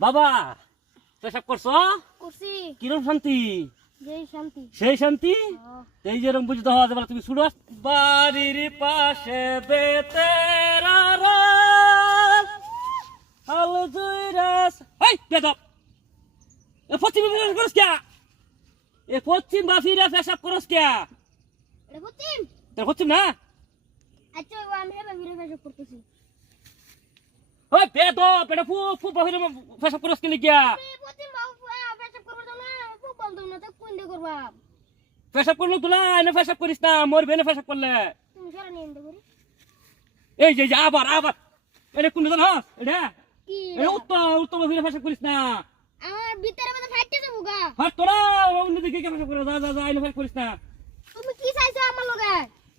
বাবা পেশাব করছ? করছি। কিরম শান্তি? সেই শান্তি? হ্যাঁ। এই যেরকম বুঝতে হওয়া যাবে তুমি শুনো বাড়ির পাশে বেতেরা হাল জুইরাস এই বেদব! এ পশ্চিম বাফিরা করস কে? এ পশ্চিম বাফিরা পেশাব করস কে? এটা পশ্চিম? তোর পশ্চিম না? আচ্ছা আমি হেবে ভিড়ে ফেসে করতেছি। ওই বেদব এটা ফু ফু বাফিরা পেশাব করস কে লিগিয়া আমি পশ্চিম বাবু ফেসে করব তো না খুব বলতো না তো কোন দিয়ে করবা? পেশাব করল তুলা এনে পেশাব করিস না মরবে এনে পেশাব করলে এই যে আবার আবার। এটা কোন জানো এটা এটা উত্তর পেশাব করিস না। আমার ভিতরে মধ্যে ফাইটতে দেবো গা। হাত তোরা অন্যদিকে কে পেশাব করে যা যা যা এনে পেশাব করিস না। তুমি কি চাইছো আমার লগে?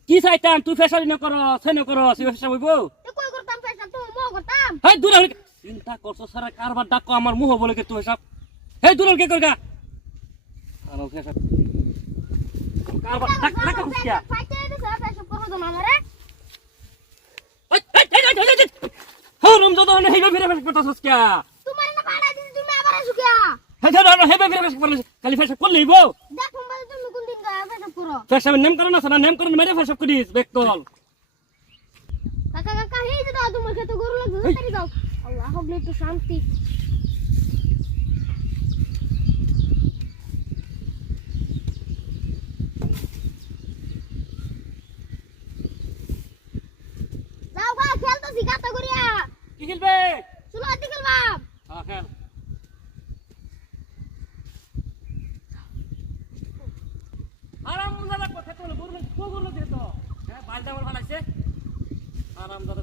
কি চাইতাম তুই ফেসারি না কর সে না কর সে ফেসা হইব তো কই করতাম ফেসা তুমি মো হেই দূর হলে চিন্তা করছ সারা কারবার ডাকো আমার মুহ বলে কে তুই সব? হেই দূর কে করগা? আর ফেসা কারবার ডাক ডাক হুসকিয়া ফাইটতে দিছে ফেসা করব তো না আমারে এই এই এই এই এই হো রুম যদ হনে হেই ফিরে ফেসা করতাছ হুসকিয়া তোমার না পাড়া দিছি তুমি আবার আসো কিয়া হেই ধর হেই ফিরে ফেসা করলে খালি ফেসা করলেই বউ দেখ তুমি কোন দিন গা ফেসা করো ফেসা নেম করো না নেম করো মেরে ফেসা করিস বেকতল কাকা কাকা হেই যে দাও তোমার খেতে গরু লাগছে তাড়াতাড়ি দাও আল্লাহ হবলে একটু শান্তি। যাও গা খেলতেছি গাতা করিয়া কি খেলবে? চলো আদি খেলবাম। হ্যাঁ খেল। আরাম দাদা কথা তো গরু গরু দিত হ্যাঁ বাল দামর বানাইছে। আরাম দাদা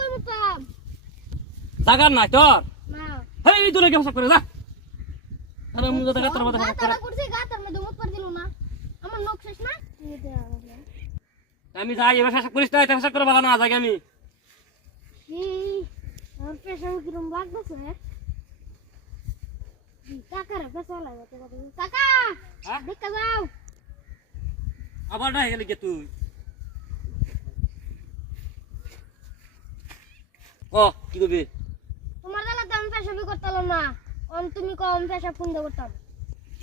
জাগার নাই তোর। এই দূরে কেমন করে যা। আরে মুজা কাতার মধ্যে গাতারা করে করছি গাতার মধ্যে মুত পার দিল না। আমার নখ শেষ না? আমি যাই এবার ফেসা করিস না এটা ফেসা করে ভালো না যাই আমি। আমার পেশাব কিরম লাগতেছে হ্যাঁ? কাকারা পেশা লাগাতে কাকা হ্যাঁ? দেখা যাও আবার না গেলি কে তুই। ও কি করবি? পেশাবই না। অন তুমি কম পেশাব কুন্দে করতাম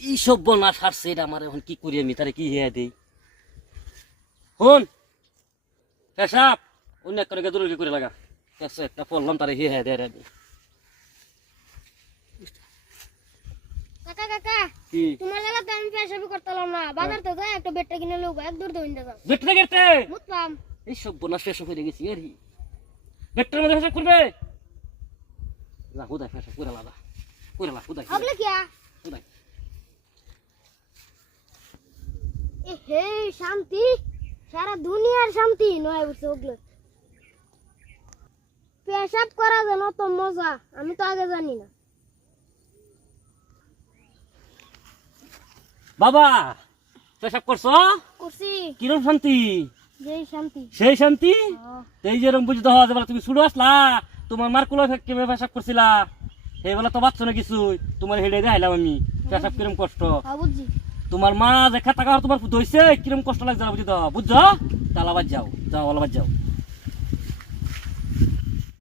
এই সব বনা সারছে এটা আমার এখন কি করি আমি? তারে কি হিয়া দেই? হন? পেশাব অন্য করে গে দূরে করে লাগা? পেশা একটা পড়লাম তারে হিয়া দেয় রে কাকা কাকা কি? তোমার দালা তো আমি পেশাবই করতাম না। বাজার তো যাই একটা বেডটা কিনে লোক এক দূর দৌড়ে যাও বেটটা গেতে মুত পাম এই সব বনা শেষ হয়ে গেছি এর বেটটার মধ্যে পেশাব করবে? যা হুদাই পেশাব করে লাগা করে লাগা হুদাই আগলে কিয়া? হুদাই। এ হে শান্তি। সারা দুনিয়ার শান্তি নয় বুঝছে ওগুলো পেশাব করা যেন তো মজা আমি তো আগে জানি না। বাবা পেশাব করছ? করছি। কিরম শান্তি? যেই শান্তি। সেই শান্তি? হ্যাঁ। এই যেরকম বুঝতে হওয়া যাবে তুমি শুরু আসলা তোমার মার কুলো কেমন পেশাব করছিলা? সেই বলে তো বাচ্চা না কিছু তোমার হেডে দেখাইলাম আমি। পেশাব কিরম কষ্ট? হ্যাঁ তোমার মা যে টাকা তোমার ধরছে কিরম কষ্ট লাগছে বুঝি তো বুঝছ? তালাবাদ যাও যাও আলাবাদ যাও।